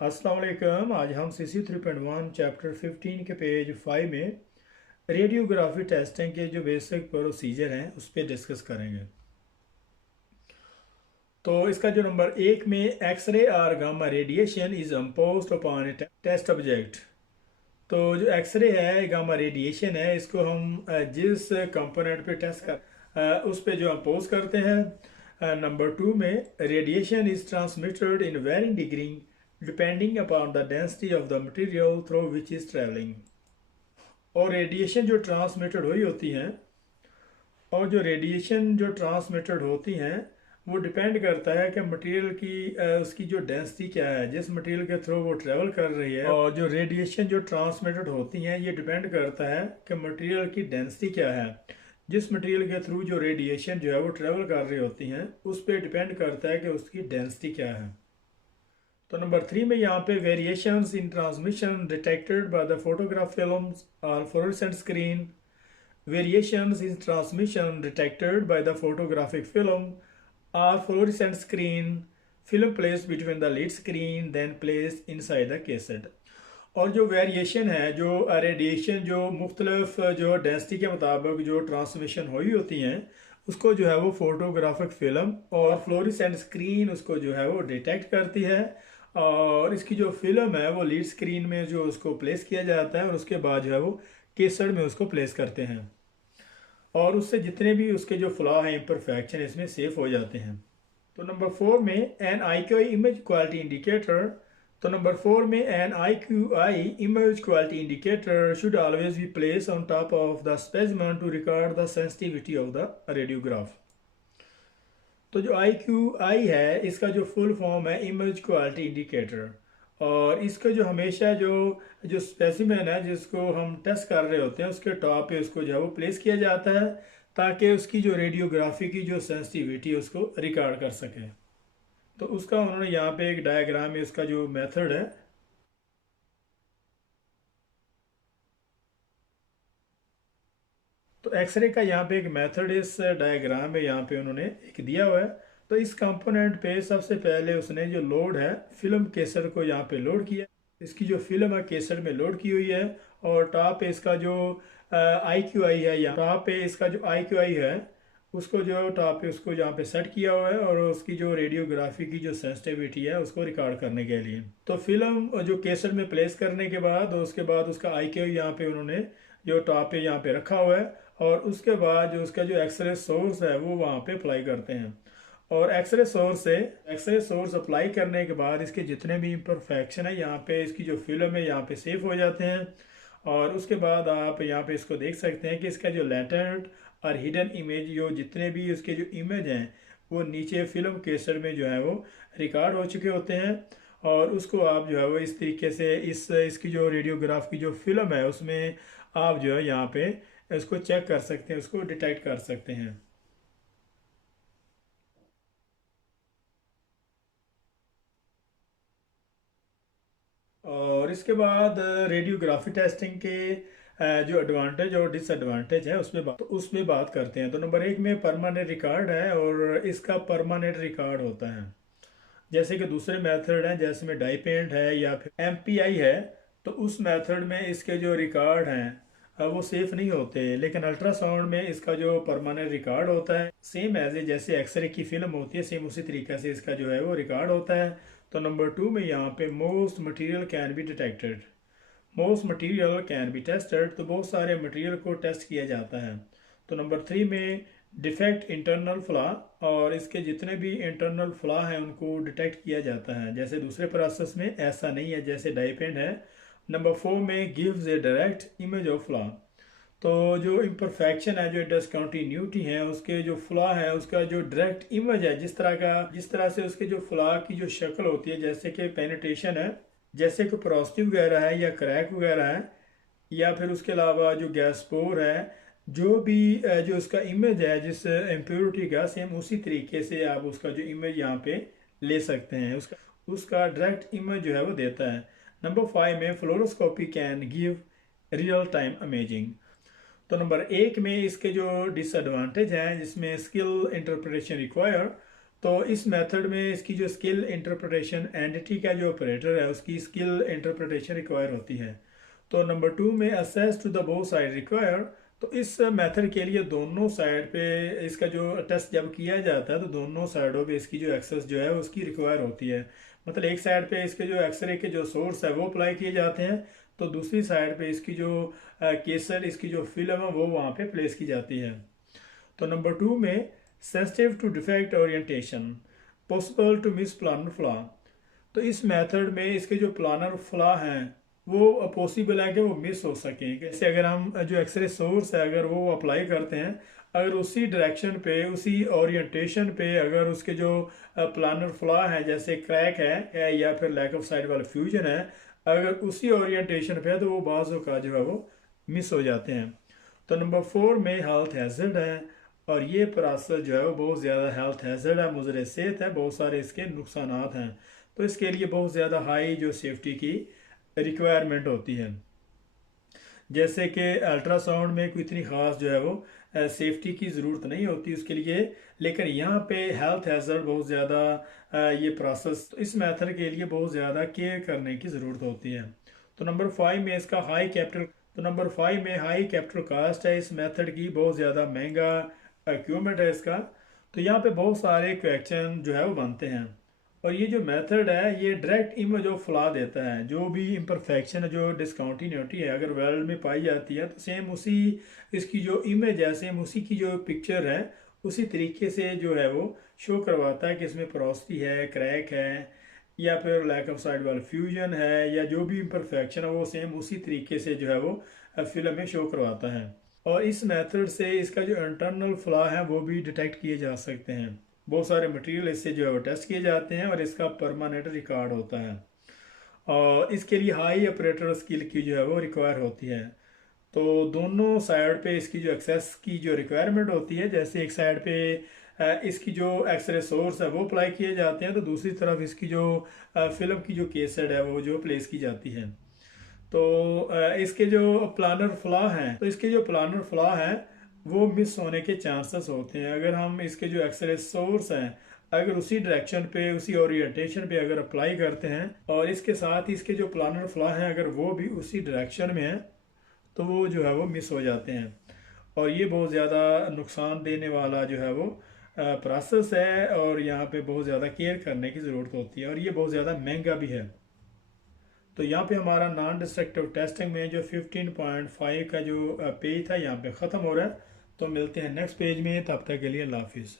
अस्सलाम वालेकुम। आज हम CC 3.1 चैप्टर 15 के पेज 5 में रेडियोग्राफी टेस्टिंग के जो बेसिक प्रोसीजर हैं उस पर डिस्कस करेंगे। तो इसका जो नंबर 1 में एक्सरे और gamma radiation is imposed upon test object. तो जो एक्सरे है, गामा रेडिएशन है, इसको हम जिस कंपोनेंट पे टेस्ट कर उस पे जो इम्पोज करते हैं। नंबर 2 में radiation is transmitted in varying degree depending upon the density of the material through which is travelling. और रेडिएशन जो ट्रांसमिटेड हुई होती हैं और जो रेडिएशन जो ट्रांसमिटेड होती हैं वो डिपेंड करता है कि मटेरियल की उसकी जो डेंसिटी क्या है, जिस मटेरियल के थ्रू वो ट्रेवल कर रही है। और जो रेडिएशन जो ट्रांसमिटेड होती हैं ये डिपेंड करता है कि मटेरियल की डेंसिटी क्या है। जिस मटेरियल के थ्रू जो रेडिएशन जो है वो ट्रेवल कर रही होती हैं उस पर डिपेंड करता है कि उसकी डेंसिटी क्या है। तो नंबर 3 में यहाँ पे variations in transmission detected by the photograph films और fluorescent screen. Variations in transmission detected by the photographic film or fluorescent screen. Film placed between the lead screen then placed inside the cassette. और जो variation है, जो radiation जो मुख्तलिफ जो density के मुताबिक जो ट्रांसमिशन हुई होती हैं उसको जो है वो फोटोग्राफिक फिल्म और फ्लोरेसेंट स्क्रीन उसको जो है वो डिटेक्ट करती है। और इसकी जो फिल्म है वो लीड स्क्रीन में जो उसको प्लेस किया जाता है और उसके बाद जो है वो केसर में उसको प्लेस करते हैं और उससे जितने भी उसके जो फ्लॉ हैं, इम्परफेक्शन, इसमें सेफ हो जाते हैं। तो नंबर 4 में N I Q I image quality indicator. तो नंबर 4 में N I Q I image quality indicator should always be place on top of the specimen to record the sensitivity of the radiograph. तो जो I Q I है इसका जो full form है image quality indicator. और इसका जो हमेशा जो जो स्पेसिमेन है जिसको हम टेस्ट कर रहे होते हैं उसके टॉप पे उसको जो है वो प्लेस किया जाता है ताकि उसकी जो रेडियोग्राफी की जो सेंसिटिविटी है उसको रिकॉर्ड कर सके। तो उसका उन्होंने यहाँ पे एक डायग्राम में उसका जो मेथड है। तो एक्सरे का यहाँ पे एक मेथड इस डायग्राम में यहाँ पे उन्होंने एक दिया हुआ है। तो इस कंपोनेंट पे सबसे पहले उसने जो लोड है फिल्म केसर को यहाँ पे लोड किया। इसकी जो फिल्म है केसर में लोड की हुई है और टॉप पे इसका जो आई क्यू आई है, यहाँ टॉप पे इसका जो आई क्यू आई है उसको जो टॉप पे उसको यहाँ पे सेट किया हुआ है और उसकी जो रेडियोग्राफी की जो सेंसिटिविटी है उसको रिकॉर्ड करने के लिए। तो फिल्म जो केसर में प्लेस करने के बाद उसके बाद उसका आई क्यू आई यहाँ पे उन्होंने जो टॉप पे यहाँ पे रखा हुआ है और उसके बाद जो उसका जो एक्सरे सोर्स है वो वहाँ पे अप्लाई करते हैं। और एक्सरे सोर्स अप्लाई करने के बाद इसके जितने भी इम्परफेक्शन है यहाँ पे इसकी जो फिल्म है यहाँ पे सेफ हो जाते हैं। और उसके बाद आप यहाँ पे इसको देख सकते हैं कि इसका जो लेटेंट और हिडन इमेज जो जितने भी उसके जो इमेज हैं वो नीचे फिल्म केसर में जो है वो रिकॉर्ड हो चुके होते हैं। और उसको आप जो है वो इस तरीके से इसकी जो रेडियोग्राफ की जो फिल्म है उसमें आप जो है यहाँ पे इसको चेक कर सकते हैं, उसको डिटेक्ट कर सकते हैं। और इसके बाद रेडियोग्राफी टेस्टिंग के जो एडवांटेज और डिसएडवांटेज है उसमें बात करते हैं। तो नंबर 1 में परमानेंट रिकॉर्ड है और इसका परमानेंट रिकॉर्ड होता है। जैसे कि दूसरे मेथड हैं जैसे में डाई पेंट है या फिर एमपीआई है तो उस मेथड में इसके जो रिकॉर्ड हैं वो सेफ नहीं होते, लेकिन अल्ट्रासाउंड में इसका जो परमानेंट रिकॉर्ड होता है सेम एज ए जैसे एक्सरे की फिल्म होती है सेम उसी तरीके से इसका जो है वो रिकॉर्ड होता है। तो नंबर 2 में यहाँ पे most material can be detected, most material can be tested, तो बहुत सारे मटेरियल को टेस्ट किया जाता है। तो नंबर 3 में डिफेक्ट इंटरनल फ्लॉ, और इसके जितने भी इंटरनल फ्लॉ हैं उनको डिटेक्ट किया जाता है, जैसे दूसरे प्रोसेस में ऐसा नहीं है जैसे डाइपेंड है। नंबर 4 में gives A direct image of flaw, तो जो इम्परफेक्शन है जो डिसकंटिन्यूटी है उसके जो फ्लॉ है उसका जो डायरेक्ट इमेज है जिस तरह से उसके जो फ्लॉ की जो शक्ल होती है जैसे कि पेनिट्रेशन है, जैसे कि पोरोसिटी वगैरह है या क्रैक वगैरह है या फिर उसके अलावा जो गैस पोर है, जो भी जो उसका इमेज है जिस इम्प्योरिटी का सेम उसी तरीके से आप उसका जो इमेज यहाँ पे ले सकते हैं, उसका उसका डायरेक्ट इमेज जो है वो देता है। नंबर 5 में fluoroscopy can give real time imaging. तो नंबर 1 में इसके जो डिसएडवांटेज हैं जिसमें स्किल इंटरप्रिटेशन रिक्वायर, तो इस मेथड में इसकी जो स्किल इंटरप्रिटेशन एंटिटी का जो ऑपरेटर है उसकी स्किल इंटरप्रिटेशन रिक्वायर होती है। तो नंबर 2 में access to the both side require. तो इस मेथड के लिए दोनों साइड पे इसका जो टेस्ट जब किया जाता है तो दोनों साइडों पे इसकी जो एक्सेस जो है उसकी रिक्वायर होती है। मतलब एक साइड पे इसके जो एक्सरे के जो सोर्स है वो अप्लाई किए जाते हैं, तो दूसरी साइड पे इसकी जो केसर इसकी जो फिल्म है वो वहाँ पे प्लेस की जाती है। तो नंबर 2 में sensitive to defect orientation possible to miss planar flaw. तो इस मेथड में इसके जो प्लानर फ्लॉ हैं वो पॉसिबल है कि वो मिस हो सकें। जैसे अगर हम जो एक्सरे सोर्स है अगर वो अप्लाई करते हैं, अगर उसी डायरेक्शन पे उसी ओरिएंटेशन पे अगर उसके जो प्लानर फ्लॉ है जैसे क्रैक है या फिर लैक ऑफ साइड वाला फ्यूजन है, अगर उसी ओरिएंटेशन पे है तो वो बाज़ों का जो है वो मिस हो जाते हैं। तो नंबर 4 में हेल्थ हैजर्ड है, और ये प्रोसेस जो है वो बहुत ज़्यादा हेल्थ हैजर्ड है, मुज़र सेहत है, बहुत सारे इसके नुकसानात हैं। तो इसके लिए बहुत ज़्यादा हाई जो सेफ्टी की रिक्वायरमेंट होती है। जैसे कि अल्ट्रासाउंड में कोई इतनी ख़ास जो है वो सेफ्टी की ज़रूरत नहीं होती उसके लिए, लेकिन यहाँ पे हेल्थ हैजर्ड बहुत ज़्यादा ये प्रोसेस, तो इस मेथड के लिए बहुत ज़्यादा केयर करने की ज़रूरत होती है। तो नंबर 5 में इसका हाई कैपिटल, तो नंबर 5 में हाई कैपिटल कास्ट है इस मेथड की, बहुत ज़्यादा महंगा इक्विपमेंट है इसका। तो यहाँ पे बहुत सारे क्वेश्चन जो है वो बनते हैं, और ये जो मेथड है ये डायरेक्ट इमेज ऑफ फ्लॉ देता है। जो भी इम्परफेक्शन जो डिसकंटिन्यूटी है अगर वर्ल्ड में पाई जाती है तो सेम उसी इसकी जो इमेज है, सेम उसी की जो पिक्चर है उसी तरीके से जो है वो शो करवाता है कि इसमें पोरोसिटी है, क्रैक है, या फिर लैक ऑफ साइड वाल फ्यूजन है, या जो भी इम्परफेक्शन है वो सेम उसी तरीके से जो है वो फिल्म में शो करवाता है। और इस मेथड से इसका जो इंटरनल फ्लॉ है वो भी डिटेक्ट किए जा सकते हैं। बहुत सारे मटेरियल इससे जो है वो टेस्ट किए जाते हैं और इसका परमानेंट रिकॉर्ड होता है, और इसके लिए हाई ऑपरेटर स्किल की जो है वो रिक्वायर होती है। तो दोनों साइड पे इसकी जो एक्सेस की जो रिक्वायरमेंट होती है, जैसे एक साइड पे इसकी जो एक्सरे सोर्स है वो अप्लाई किए जाते हैं, तो दूसरी तरफ इसकी जो फिल्म की जो केसेट है वो जो प्लेस की जाती है। तो इसके जो प्लानर फ्लॉ हैं, तो इसके जो प्लानर फ्लॉ हैं वो मिस होने के चांसेस होते हैं अगर हम इसके जो एक्सरे सोर्स हैं अगर उसी डायरेक्शन पे उसी ओरिएंटेशन पे अगर अप्लाई करते हैं, और इसके साथ ही इसके जो प्लानर फ्लॉ हैं अगर वो भी उसी डायरेक्शन में है तो वो जो है वो मिस हो जाते हैं। और ये बहुत ज़्यादा नुकसान देने वाला जो है वो प्रोसेस है, और यहाँ पे बहुत ज़्यादा केयर करने की ज़रूरत होती है, और ये बहुत ज़्यादा महंगा भी है। तो यहाँ पे हमारा नॉन डिस्ट्रक्टिव टेस्टिंग में जो 15.5 का जो पेज था यहाँ पे ख़त्म हो रहा है। तो मिलते हैं नेक्स्ट पेज में, तब तक के लिए अल्लाह हाफिज़।